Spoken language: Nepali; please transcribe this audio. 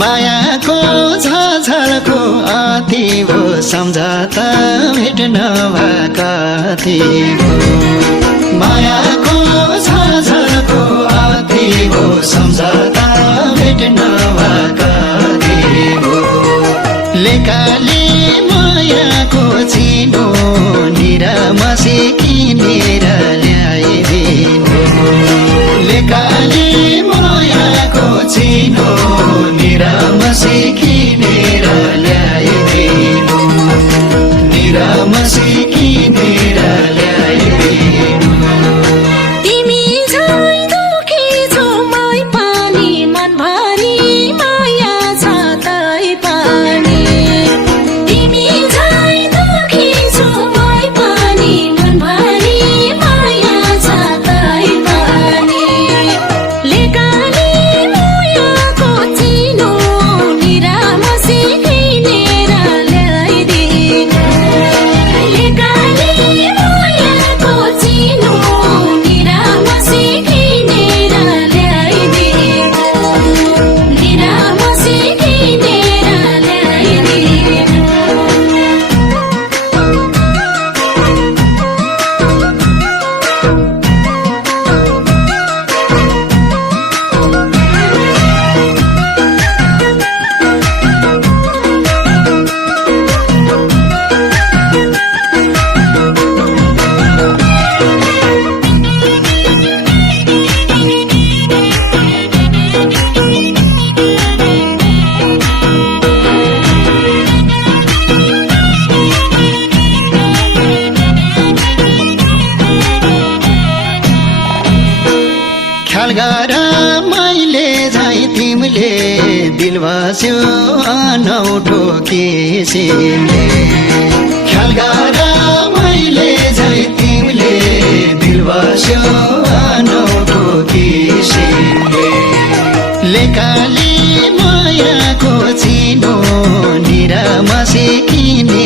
मायाको झलको अति भो सम्झता भेट्न भएका थिए मायाको झलको अति भो सम्झता भेट्न भएका थिए लेकाले मायाको चिनो निरामसी किनेर ल्याइदिनु लेकाले मायाको चिनो निरामसी किनेर ल्याइदिनु निरामसी किनेर ल्याइदिनु तिमी झै दुखी छौ मै पनि मनभरि माया छ तै पनि तिमी झै दुखी छौ मै पनि मनभरि माया छ तै पनि लेकाले मायाको चिनो निरामसी किनेर ल्याइदिनु लेकाले मायाको चिनो निरामसी किनेर ल्याइदिनु निरामसी किनेर ल्याइदिनु ख्याल गर मैले झै तिमीले दिल बस्यो अनौठो किसिमले ख्याल गर मैले झै तिमीले दिल बस्यो अनौठो किसिमले लेकाले मायाको चिनो निरामसी किने